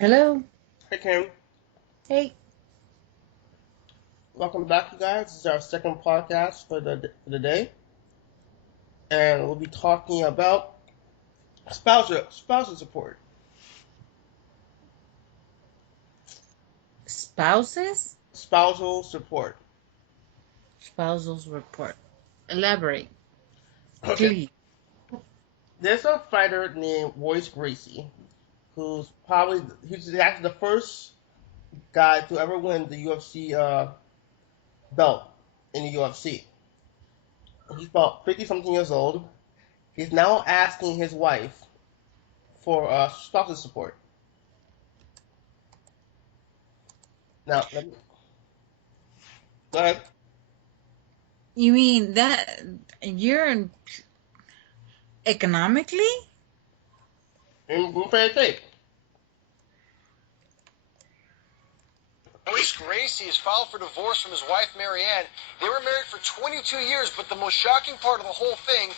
Hello. Hey Kim, Hey. welcome back, you guys. This is our second podcast for the day, and we'll be talking about spousal support. Spouses? Spousal support. Spousals report. Elaborate, Okay, please. there's a fighter named Royce Gracie, he's actually the first guy to ever win the UFC belt in the UFC. He's about 50 something years old. He's now asking his wife for spousal support. Now, let me go ahead. You mean that you're economically? And we'll play a tape. Royce Gracie has filed for divorce from his wife, Marianne. They were married for 22 years, but the most shocking part of the whole thing,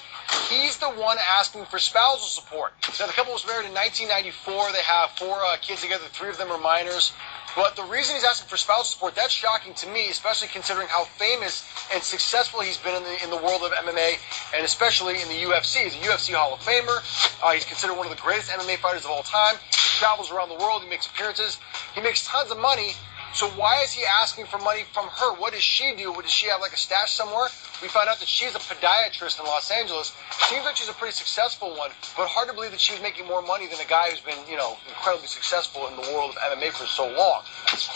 he's the one asking for spousal support. Now, the couple was married in 1994. They have four kids together. Three of them are minors. But the reason he's asking for spousal support, that's shocking to me, especially considering how famous and successful he's been in the world of MMA, and especially in the UFC. He's a UFC Hall of Famer. He's considered one of the greatest MMA fighters of all time. He travels around the world. He makes appearances. He makes tons of money. So why is he asking for money from her? What does she do? Does she have like a stash somewhere? We found out that she's a podiatrist in Los Angeles. Seems like she's a pretty successful one, but hard to believe that she's making more money than a guy who's been, incredibly successful in the world of MMA for so long.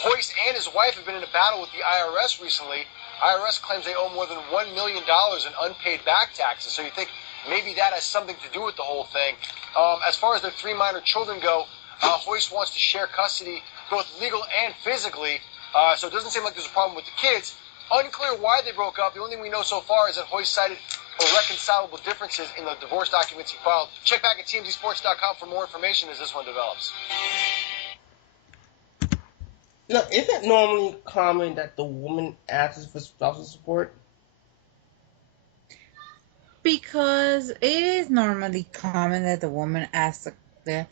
Hoist and his wife have been in a battle with the IRS recently. IRS claims they owe more than $1 million in unpaid back taxes. So you think maybe that has something to do with the whole thing. As far as their three minor children go, Hoist wants to share custody, both legal and physically. So it doesn't seem like there's a problem with the kids. Unclear why they broke up. The only thing we know so far is that Hoist cited irreconcilable differences in the divorce documents he filed. Check back at TMZSports.com for more information as this one develops. Isn't it normally common that the woman asks for spousal support? Because it is normally common that the woman asks the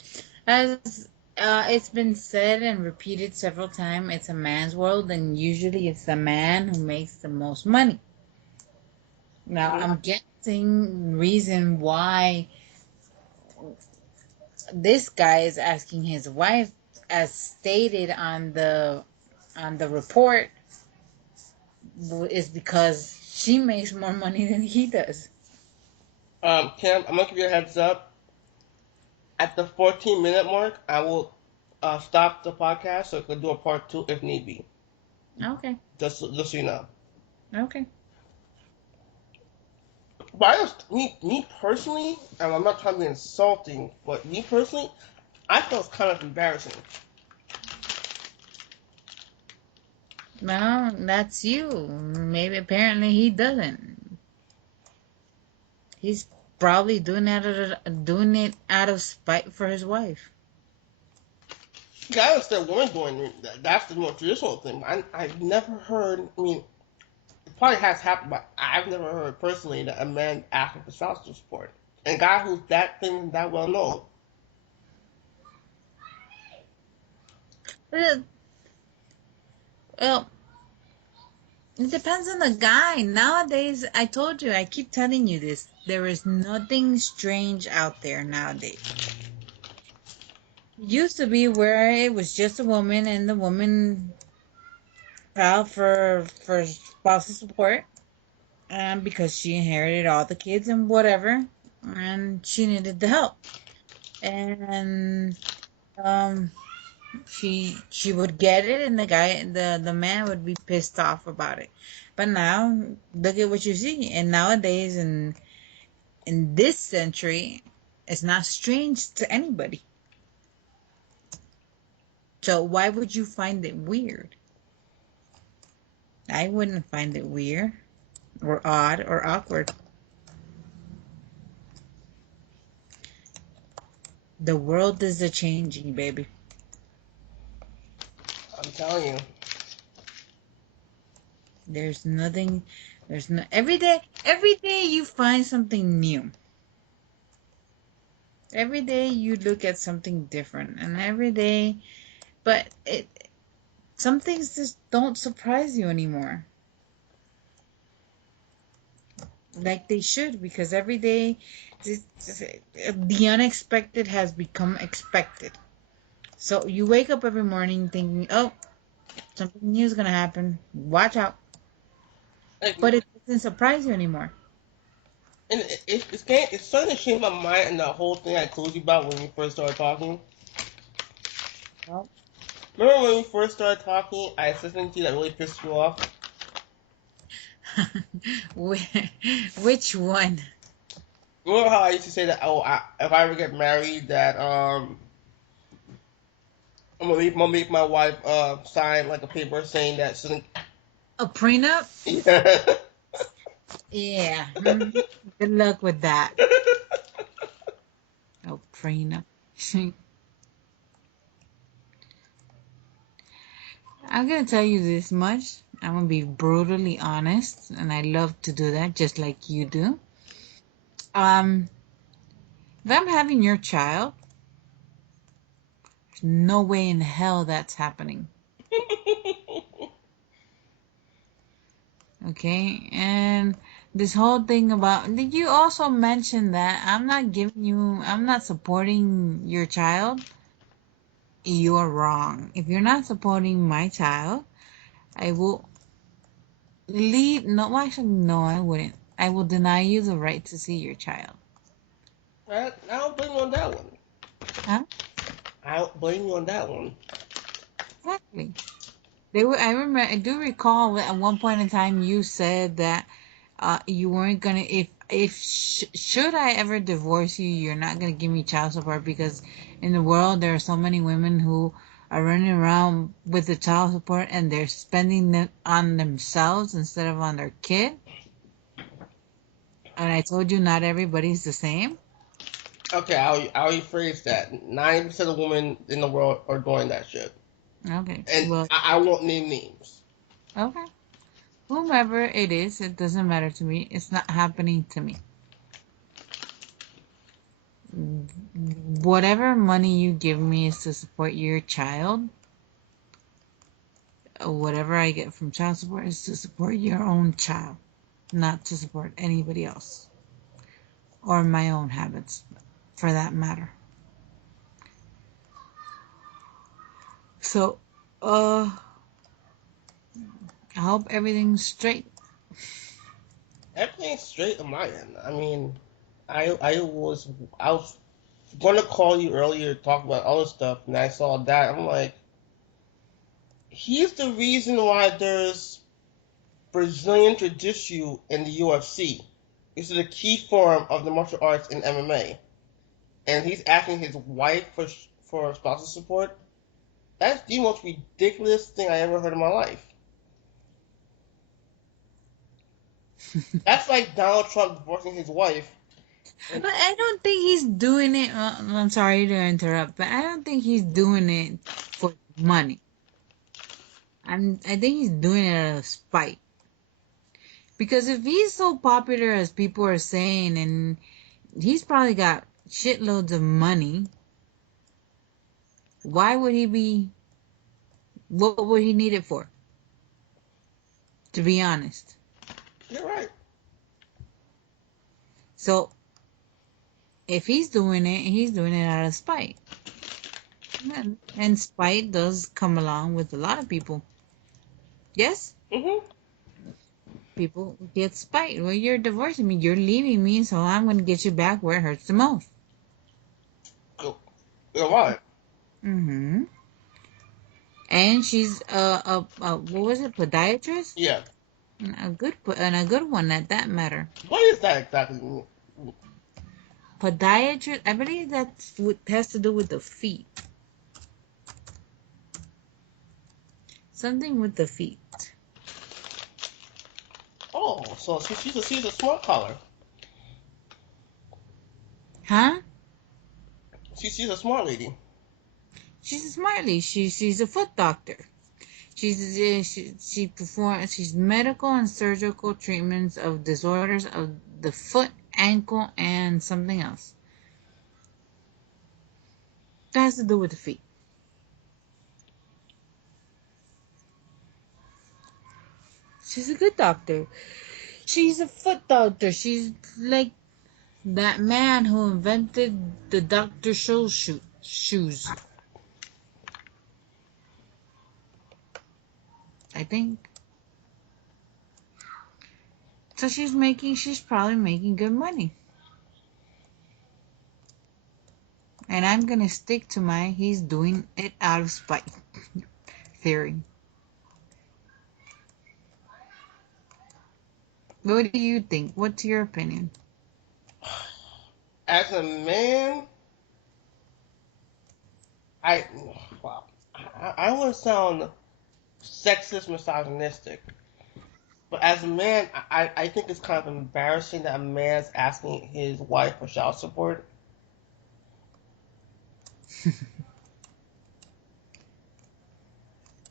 as it's been said and repeated several times, it's a man's world, and usually it's the man who makes the most money. Now, Mm-hmm. I'm guessing reason why this guy is asking his wife, as stated on the report, is because she makes more money than he does. Kim, I'm gonna give you a heads up. At the 14-minute mark, I will stop the podcast so I can do a part two if need be. Okay. Just so you know. Okay. But me personally, and I'm not trying to be insulting, but me personally, I felt kind of embarrassing. Well, that's you. Maybe apparently he doesn't. He's probably doing it out of spite for his wife. Guys that weren't doing it, that's the more traditional thing. I've never heard. I mean, it probably has happened, but I've never heard personally that a man asking for spousal support. And a guy who's that well known. Well, it depends on the guy. Nowadays, I told you, I keep telling you this. There is nothing strange out there nowadays. Used to be where it was just a woman and the woman filed for spousal support, and because she inherited all the kids and whatever, and she needed the help, and um she would get it, and the man would be pissed off about it. But now look at what you see, and nowadays in this century, it's not strange to anybody. So why would you find it weird? I wouldn't find it weird or odd or awkward. The world is a changing, baby. I'm telling you. There's nothing. There's no every day you find something new. Every day you look at something different, and every day But some things just don't surprise you anymore, like they should, because every day the unexpected has become expected. So you wake up every morning thinking, "Oh, something new is gonna happen. Watch out." Like, But it doesn't surprise you anymore. and it's starting to change my mind and the whole thing I told you about when we first started talking. Well, Remember when we first started talking, I said something to you that really pissed you off? which one? Remember how I used to say that, oh, if I ever get married, that I'm gonna make my wife sign like a paper saying that she doesn't. A prenup? Yeah. Yeah. Good luck with that. A prenup. I'm gonna tell you this much. I'm gonna be brutally honest, and I love to do that, just like you do. Um, if I'm having your child, there's no way in hell that's happening. Okay, and this whole thing about, did you also mention that I'm not supporting your child? You're wrong. If you're not supporting my child, I will leave. No, actually, no, I wouldn't. I will deny you the right to see your child. I don't blame you on that one. Huh? I don't blame you on that one. Exactly. They were. I remember. I do recall that at one point in time you said that you weren't gonna. If should I ever divorce you, you're not gonna give me child support, because in the world there are so many women who are running around with the child support and they're spending it on themselves instead of on their kid. And I told you not everybody's the same. Okay, I'll rephrase that. 90% of women in the world are doing that shit, Okay. and Well, I won't name names. okay. Whomever it is, it doesn't matter to me. It's not happening to me. Whatever money you give me is to support your child. Whatever I get from child support is to support your own child, not to support anybody else or my own habits, for that matter. So, I hope everything's straight. Everything's straight on my end. I mean, I was gonna call you earlier to talk about other stuff, and I saw that. I'm like, he's the reason why there's Brazilian Jiu-Jitsu in the UFC. This is a key form of the martial arts in MMA, and he's asking his wife for spousal support. That's the most ridiculous thing I ever heard in my life. That's like Donald Trump divorcing his wife. And But I don't think he's doing it. I'm sorry to interrupt, but I don't think he's doing it for money. I think he's doing it out of spite. Because if he's so popular as people are saying, and he's probably got shitloads of money, why would he be? What would he need it for? To be honest. you're right. So if he's doing it out of spite. And spite does come along with a lot of people. Yes? Mhm. People get spite. Well, you're divorcing me. You're leaving me, so I'm going to get you back where it hurts the most. You're right. Mm-hmm. And she's what was it, podiatrist? Yeah. And a good one at that matter. What is that exactly? Podiatrist. I believe that's what has to do with the feet. Something with the feet. Oh, so she's a smart collar. Huh? She's a smart lady. She's a smart lady. She's a foot doctor. She performs she's medical and surgical treatments of disorders of the foot, ankle, and something else. That has to do with the feet. She's a good doctor. She's a foot doctor. She's like that man who invented the Dr. Scholl shoes. I think. So she's probably making good money. And I'm gonna stick to my he's doing it out of spite theory. What do you think? What's your opinion? As a man, I wow, I want to sound sexist, misogynistic, but as a man, I think it's kind of embarrassing that a man's asking his wife for child support.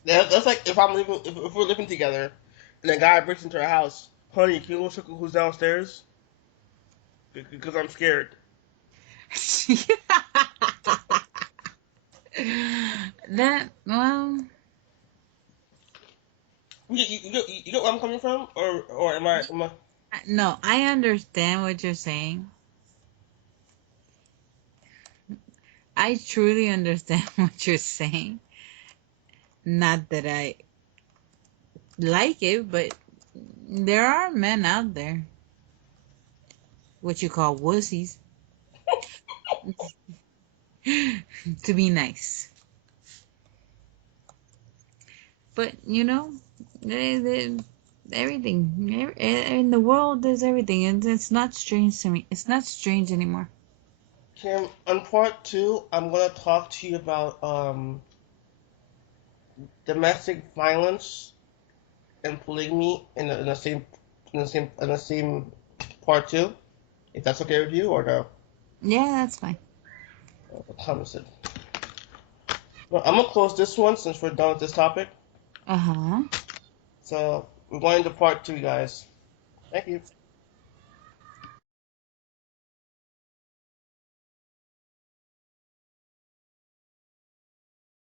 That's like if I'm living, if we're living together, and a guy breaks into our house, honey, can you go check who's downstairs? Because I'm scared. That well, You get where I'm coming from, or am I? no, I understand what you're saying. I truly understand what you're saying. Not that I like it, but there are men out there, what you call wussies, to be nice. But they, everything in the world, there's everything, and it's not strange to me. It's not strange anymore. Kim, on part two, I'm gonna talk to you about domestic violence and polygamy in the same part two. If that's okay with you, or no? Yeah, that's fine. What time is it? Well, I'm gonna close this one since we're done with this topic. Uh huh. So we're going to part two, guys. Thank you.